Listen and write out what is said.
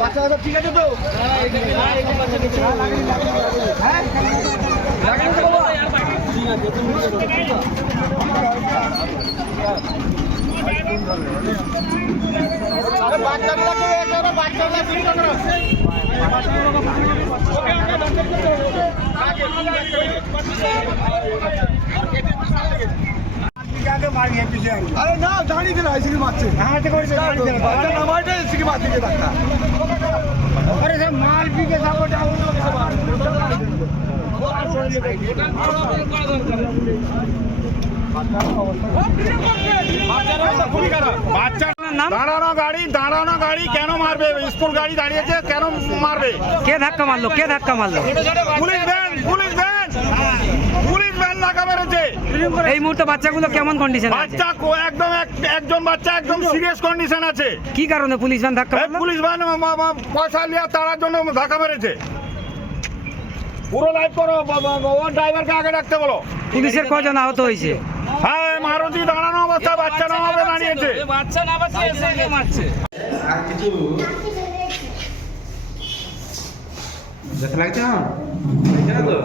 বাচ্চা ঠিক আছে তো? अरे ना दाढ़ी दिला इसी की बात से हाँ देखो इसे दाढ़ी दिला बात ना मारते इसी की बात नहीं करता अरे सब माल पी के सब डाउन हो गए দাঁড়ানো গাড়ি কেন মারবে? স্কুল গাড়ি দাঁড়িয়েছে কেন মারবে? কে ধাক্কা মারলো? কে ধাক্কা মারলো? পুলিশ ভ্যান ধাক্কা মেরেছে। এই মুহূর্তে বাচ্চাগুলো কেমন কন্ডিশন আছে? বাচ্চা একদম একজন বাচ্চা একদম সিরিয়াস কন্ডিশন আছে। কি কারণে পুলিশ ভ্যান ধাক্কা মারলো? পুলিশ ভ্যান পয়সা লিয়া তাড়ার জন্য ধাক্কা মেরেছে। পুরো লাইভ করো, ও ড্রাইভারকে আগে ডাকতে বলো। পুলিশের কজন আহত হয়েছে? হ্যাঁ, মারুতি দাঁড়ানো অবস্থায় বাচ্চা নামাবে দাঁড়িয়েছে। বাচ্চা না বাচ্চা এসে মারছে। আর কিছু দেখা লাগছে না তো?